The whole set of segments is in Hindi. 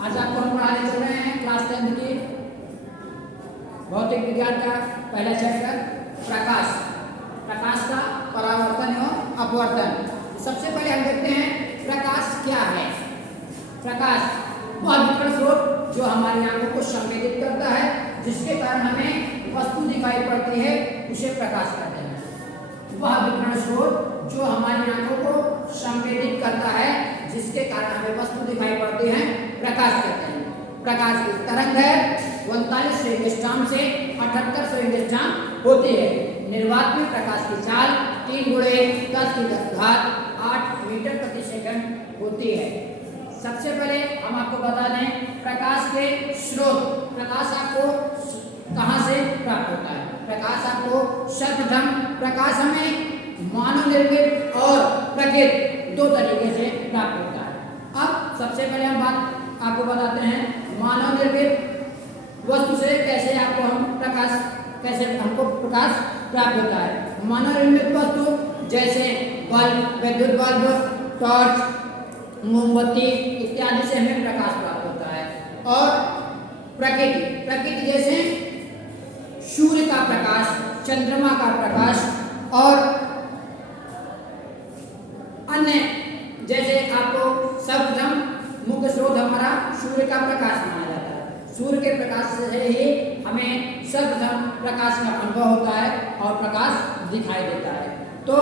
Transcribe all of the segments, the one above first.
आज आपको हम पढ़ाने चल रहे हैं क्लास 10 की भौतिक विज्ञान का पहला चैप्टर प्रकाश। प्रकाश का परावर्तन एवं अपवर्तन। सबसे पहले हम देखते हैं प्रकाश क्या है। प्रकाश वह विकिरण स्रोत जो हमारी आंखों को संवेदित करता है, जिसके कारण हमें वस्तु दिखाई पड़ती है, उसे प्रकाश कहते हैं। वह विकिरण स्रोत जो हमारी आंखों को संवेदित करता है, जिसके कारण हमें वस्तु दिखाई पड़ती है, प्रकाश कहते हैं। प्रकाश की तरंग है 39 एंगस्ट्रॉम से 7800 एंगस्ट्रॉम होती है। निर्वात में प्रकाश की चाल 3 × 10⁸ मीटर प्रति सेकंड होती है। सबसे पहले हम आपको बता दें प्रकाश के स्रोत। प्रकाश आपको कहाँ से प्राप्त होता है? प्रकाश आपको सर्वप्रथम प्रकाश हमें मानव निर्मित और प्राकृतिक दो तरीके से प्राप्त होता है। अब सबसे पहले हम बात आपको बताते हैं मानव निर्मित वस्तु से कैसे हमको प्रकाश प्राप्त होता है। मानव निर्मित वस्तु जैसे बल्ब, विद्युत बल्ब, टॉर्च, मोमबत्ती इत्यादि से हमें प्रकाश प्राप्त होता है। और प्रकृति जैसे सूर्य का प्रकाश, चंद्रमा का प्रकाश और अन्य जैसे आपको सर्वप्रथम मुख्य स्रोत हमारा सूर्य का प्रकाश माना जाता है। सूर्य के प्रकाश से ही हमें सर्वप्रथम प्रकाश का अनुभव होता है और प्रकाश दिखाई देता है। तो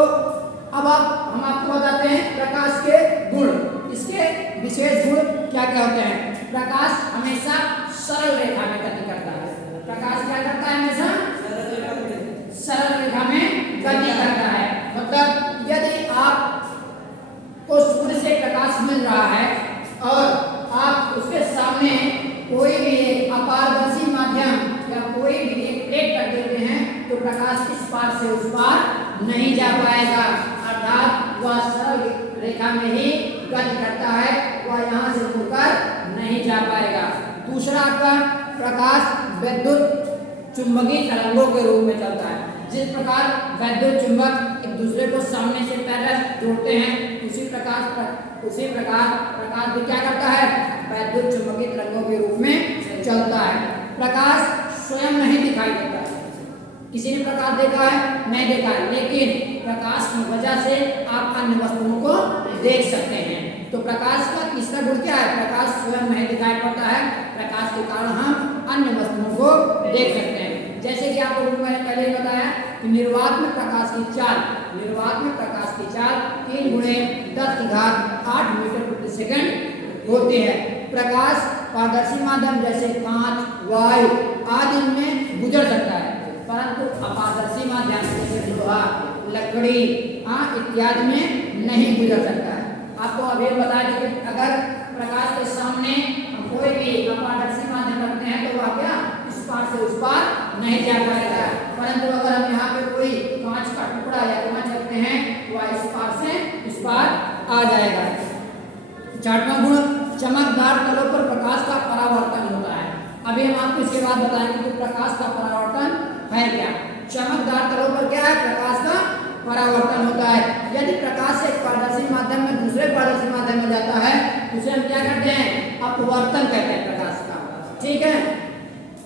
अब हम आपको बताते हैं प्रकाश के गुण। इसके विशेष गुण क्या क्या होते हैं? प्रकाश हमेशा सरल रेखा में गति करता है। प्रकाश क्या करता है? हमेशा सरल रेखा में गति करता है। मतलब यदि आपको सूर्य से प्रकाश मिल रहा है और आप उसके सामने कोई भी एक अपारदर्शी माध्यम या कोई भी एक प्लेट कर देते हैं, तो प्रकाश इस पार से उस पार नहीं जा पाएगा। अर्थात वह सरल रेखा में ही गति करता है, वह यहाँ से मुड़कर नहीं जा पाएगा। दूसरा आपका प्रकाश विद्युत चुंबकीय तरंगों के रूप में चलता है। जिस प्रकार विद्युत चुंबक एक दूसरे को सामने से पैरेलल जोड़ते हैं, उसी प्रकार प्रकाश भी क्या करता है? विद्युत चुंबकीय तरंगों के रूप में चलता है। प्रकाश स्वयं नहीं दिखाई देता है। किसी ने प्रकाश देखा है? नहीं देखा है, लेकिन प्रकाश की वजह से आप अन्य वस्तुओं को देख सकते हैं। तो प्रकाश का तीसरा गुण क्या है? प्रकाश स्वयं नहीं दिखाई पड़ता है, प्रकाश के कारण हम अन्य वस्तुओं को देख सकते हैं। जैसे कि आपको मैंने पहले बताया कि निर्वात में प्रकाश की चाल 3 × 10⁸ मीटर प्रति सेकंड होती है। प्रकाश पारदर्शी माध्यम जैसे कांच, वायु आदि में गुजर सकता है, परंतु अपारदर्शी माध्यम जैसे लोहा, लकड़ी इत्यादि में नहीं गुजर सकता है। आपको अभी बताया कि अगर प्रकाश के सामने कोई भी अपारदर्शी माध्यम रखते हैं तो वह क्या इस पार से उस पार नहीं जा पाएगा, परंतु अगर हम यहाँ पे कोई कांच का टुकड़ा या कांच रखते हैं तो वह इस पार से इस पार आ जाएगा। छठवां गुण चमकदार तलों पर प्रकाश का परावर्तन होता है। अभी हम आपको इसके बाद बताएंगे कि प्रकाश का परावर्तन है क्या। चमकदार तलों पर क्या है? प्रकाश का परावर्तन होता है। यदि प्रकाश एक पारदर्शी माध्यम में दूसरे पारदर्शी माध्यम में जाता है, उसे हम क्या कहते हैं? अपवर्तन कहते हैं प्रकाश का। ठीक है,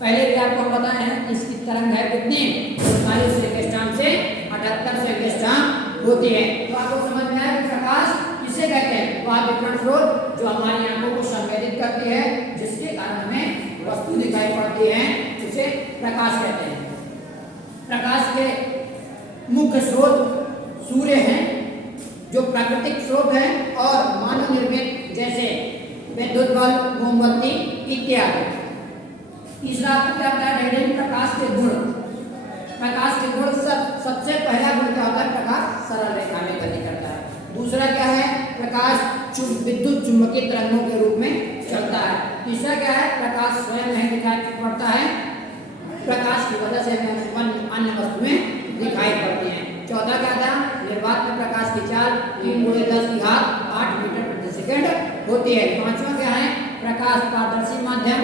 पहले भी आपको हम बताए हैं इसकी तरंग है कितनी? 39 एंगस्ट्रॉम से 7800 एंगस्ट्रॉम होती है। तो आपको समझ में आया कि प्रकाश किसे कहते हैं? वह विकिरण स्रोत जो हमारी आंखों को संवेदित करती है, जिसके कारण हमें वस्तु दिखाई पड़ती है, उसे प्रकाश कहते हैं। प्रकाश के मुख्य स्रोत सूर्य हैं, जो प्राकृतिक स्रोत है, और मानव निर्मित जैसे विद्युत बल्ब, मोमबत्ती इत्यादि। तीसरा आपको क्या बताया? रेडियन प्रकाश के गुण। प्रकाश के गुण सबसे पहला गुण क्या होता है? प्रकाश सरल रेखा में गति करता है। दूसरा क्या है? प्रकाश विद्युत चुंबकीय तरंगों के रूप में चलता है। तीसरा क्या है? प्रकाश स्वयं नहीं दिखाई पड़ता है, प्रकाश की वजह से हमें अन्य वस्तुएं दिखाई पड़ती हैं। चौथा क्या था? निर्वात में प्रकाश की चाल 3 × 10⁸ मीटर प्रति सेकंड होती है। पांचवा क्या है? प्रकाश पारदर्शी माध्यम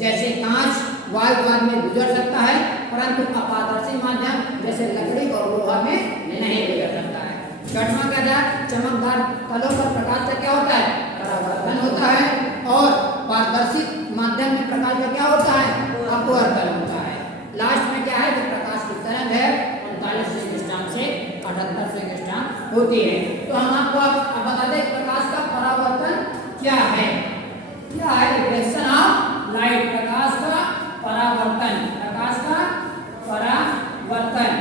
जैसे कांच, वायु आदि में गुजर सकता है, परंतु अपारदर्शी माध्यम जैसे लकड़ी और लोहा में नहीं गुजर सकता है। छठवां क्या था? चमकदार तलों पर प्रकाश का क्या होता है? परावर्तन होता है। और 78 से एक्स्ट्रा होती है। तो हम आपको अब बता दें प्रकाश का परावर्तन क्या है। क्या है रिफ्लेक्शन ऑफ लाइट, प्रकाश का परावर्तन, प्रकाश का परावर्तन।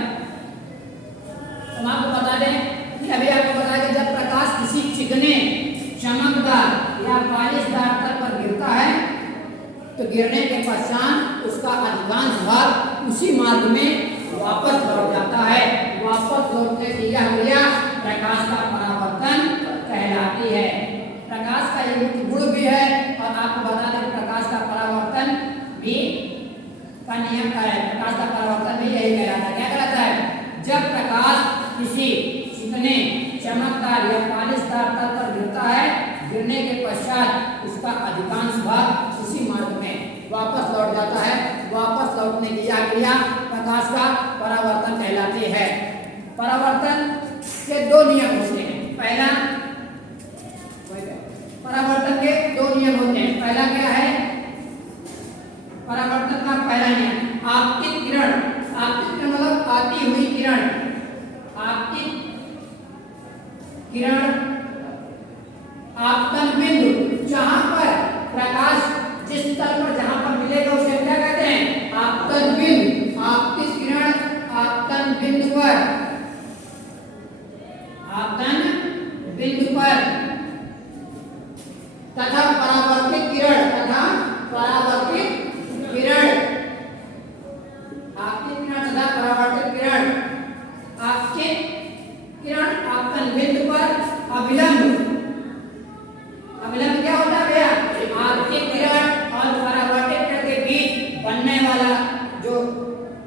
हम आपको बता दें कि अभी आपको बताया कि जब प्रकाश किसी चिकने, चमकदार या पालिशदार तल पर गिरता है तो गिरने के पश्चात उसका अधिकांश भाग उसी मार्ग में वापस लौट जाता है। वापस लौटने की यह क्रिया प्रकाश का परावर्तन कहलाती है। प्रकाश का ये मुख्य गुण भी है और आपको बता दें प्रकाश का परावर्तन भी का नियम क्या है। प्रकाश का परावर्तन भी यही कहलाता है। क्या कहलाता है? जब प्रकाश किसी चिकने, चमकदार या पालिशदार तल पर गिरता है, गिरने के पश्चात उसका अधिकांश भाग उसी मार्ग में वापस लौट जाता है। वापस लौटने की यह क्रिया प्रकाश का परावर्तन कहलाती है। परावर्तन के दो नियम होते हैं। पहला, परावर्तन के दो नियम होते हैं। पहला क्या है? परावर्तन का पहला नियम आपतित किरण। आपतित किरण मतलब आती हुई किरण। आपतित किरण, आपतन बिंदु, जहां पर प्रकाश जिस तल पर जहां पर मिलेगा उसे क्या कहते हैं? आपतन बिंदु। आपतित किरण आपतन बिंदु पर, आपतन बिंदु पर तथा परावर्तित किरण, तथा परावर्तित किरण, आपतित किरण तथा परावर्तित किरण। आपतित किरण आपतन बिंदु पर अभिलंब, अभिलंब क्या होता है भैया? आपतित किरण और परावर्तित किरण के बीच बनने वाला जो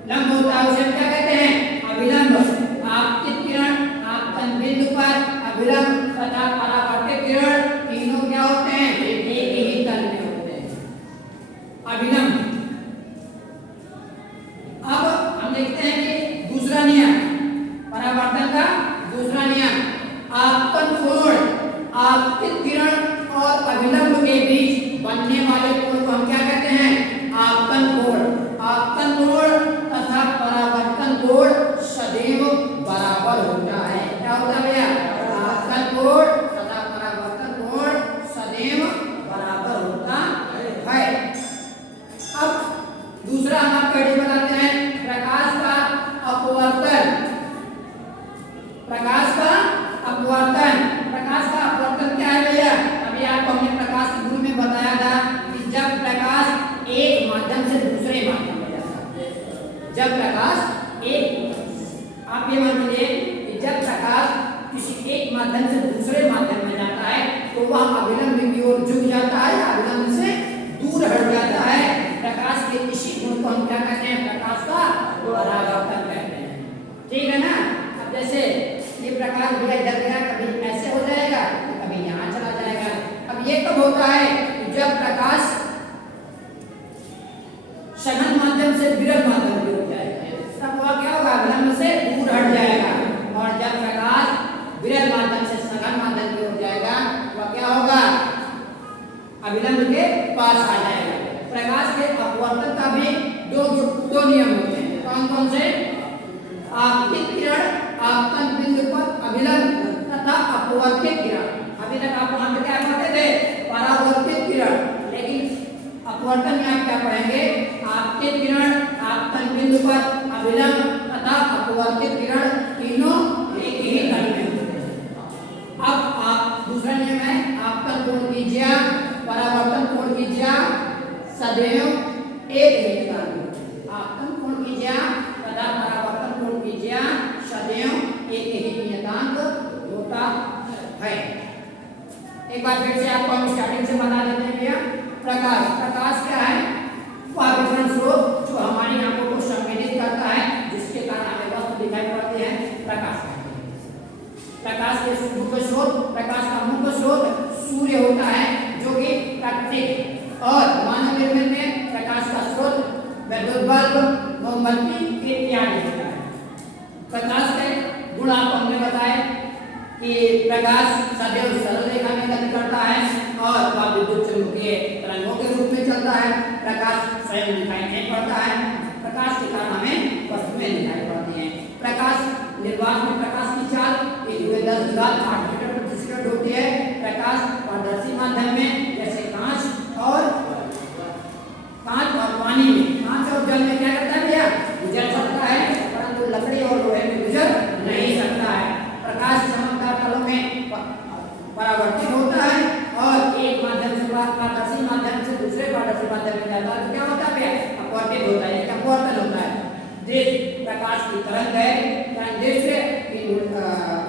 लंब होता है उसे हम क्या कहते हैं? अभिलंब। आपतित किरण आपतन बिंदु पर अभिलंब तथा परावर्तित किरण तीनों क्या होते हैं? एक ही तल में होते हैं, अभिलंब। अब हम देखते हैं कि दूसरा नियम, परावर्तन का दूसरा नियम, आपतन कोण, आपतित किरण और अभिलंब के बीच बनने वाले कोण को हम क्या कहते हैं? आपतन कोण। आपतन कोण तथा परावर्तन कोण सदैव बराबर होता है। क्या होता है भैया? आपतन कोण तथा परावर्तन कोण सदैव बराबर होता है। अब दूसरा हम आपको ये बताते हैं प्रकाश का अपवर्तन। प्रकाश का अपवर्तन, प्रकाश का अपवर्तन क्या है भैया? अभी आपको हमने प्रकाश के गुण में बताया था कि जब प्रकाश एक माध्यम से दूसरे माध्यम में जाता है, जब प्रकाश एक, आप ये मान लीजिए कि जब प्रकाश किसी एक माध्यम से दूसरे माध्यम में जाता है तो वह अभिलंब की ओर झुक जाता है, अभिलंब से दूर हट जाता है। प्रकाश के इसी गुण को हम क्या कहते हैं? प्रकाश का परावर्तन कहते हैं। ठीक है ना? अब जैसे ये प्रकाश भैया इधर गया, कभी ऐसे हो जाएगा तो कभी यहाँ चला जाएगा। अब ये कब होता है? जब प्रकाश सघन माध्यम से विरल माध्यम में हो जाएगा, तब वह क्या होगा? अभिलंब से दूर हट जाएगा। और जब प्रकाश विरल माध्यम से सघन माध्यम में हो जाएगा, वह क्या होगा? अभिलंब के पास आ जाएगा। प्रकाश के अपवर्तन का भी दो नियम होते हैं। कौन कौन से? आपतित किरण आपतन बिंदु पर अभिलंब तथा अपवर्तित किरण। अभी तक आप वहां पे क्या पढ़ते थे? परावर्तित किरण, लेकिन अपवर्तन में आप क्या पढ़ेंगे? आपतित किरण आपतन बिंदु पर अभिलंब तथा अपवर्तित किरण तीनों एक ही तल में होते हैं। अब आप दूसरा नियम है आपतन कोण की ज्या, परावर्तन कोण की ज्या सदैव एक ही तल में। आपतन कोण की ज्या तथा परावर्तन कोण की ज्या सदैव एक ही नियतांक होता है। एक बार फिर से आपको हम स्टार्टिंग से बता देते हैं भैया। प्रकाश, प्रकाश क्या है? वह विकिरण स्रोत जो हमारी आंखों को संवेदित करता है, जिसके कारण हमें वस्तु दिखाई पड़ती है, प्रकाश कहते हैं। प्रकाश के मुख्य स्रोत, प्रकाश का मुख्य स्रोत सूर्य होता है, जो कि प्राकृतिक, और मानव निर्मित में प्रकाश का स्रोत विद्युत बल्ब, मोमबत्ती इत्यादि होता है। प्रकाश के गुण आपको हमने बताए कि प्रकाश सदैव सरल रेखा में गति करता है और वह विद्युत चुंबकीय तरंगों के रूप में चलता है। प्रकाश स्वयं दिखाई नहीं पड़ता है, प्रकाश के कारण हमें वस्तुएं दिखाई पड़ती हैं। प्रकाश निर्वात में प्रकाश की गुजरात 8 मीटर प्रति सेकंड होती है। प्रकाश पारदर्शी माध्यम में जैसे कांच और पानी में, कांच और जल में क्या करता है भैया, गुजर सकता है, परंतु लकड़ी और लोहे में गुजर नहीं सकता है। प्रकाश चमकदार तलों में परावर्तित होता है और एक माध्यम से पारदर्शी माध्यम से दूसरे पारदर्शी माध्यम में जाता है तो क्या होता है भैया, अपवर्तित होता है, इसका अपवर्तन होता है। देश प्रकाश की तरंग है, देश से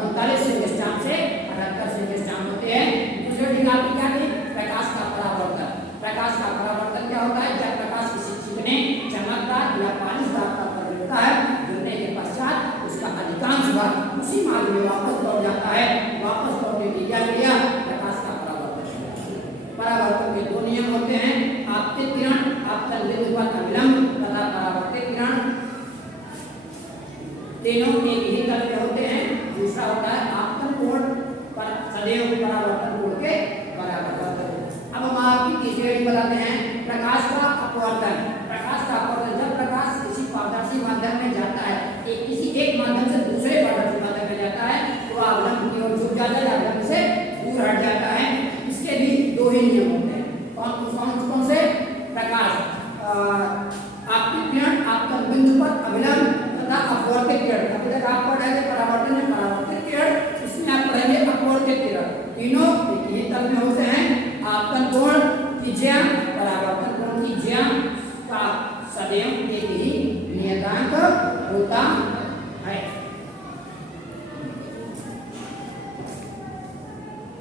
39 सेंटीस्टाम से 78 सेंटीस्टाम होते हैं। दूसरे दिन आपकी क्या थी, प्रकाश का परावर्तन। प्रकाश का परावर्तन क्या होता है, जब प्रकाश किसी चिकने चमकदार या पानीदार पर गिरता है, गिरने के पश्चात उसका अधिकांश भाग उसी मार्ग में वापस लौट जाता है। वापस लौटने की क्या क्रिया, प्रकाश का परावर्तन। परावर्तन के दो नियम होते हैं, आपतित किरण, आपतन बिंदु पर अविलंब तथा परावर्तित किरण, तीनों एक ही तल में होते हैं। दूसरा होता है आपतन कोण पर सदैव परावर्तन कोण के बराबर होता है। अब हम आपकी तीसरी बताते हैं, प्रकाश का अपवर्तन। प्रकाश का अपवर्तन, जब प्रकाश किसी पारदर्शी माध्यम में जाता है, किसी एक माध्यम से दूसरे पारदर्शी माध्यम में जाता है तो अवलंब की ओर झुक जाता है, अवलंब से दूर हट जाता है। इसके भी दो ही नियम होते हैं। कौन से, प्रकाश आपतित किरण आपतन बिंदु पर अविलंब तथा अपवर्तित किरण। अभी तक आप पढ़ रहे थे परावर्तन में परावर्तित किरण, इसमें आप पढ़ेंगे अपवर्तित किरण। तीनों एक ही तल में होते हैं। आपतन कोण की ज्या, परावर्तन कोण की ज्या का सदैव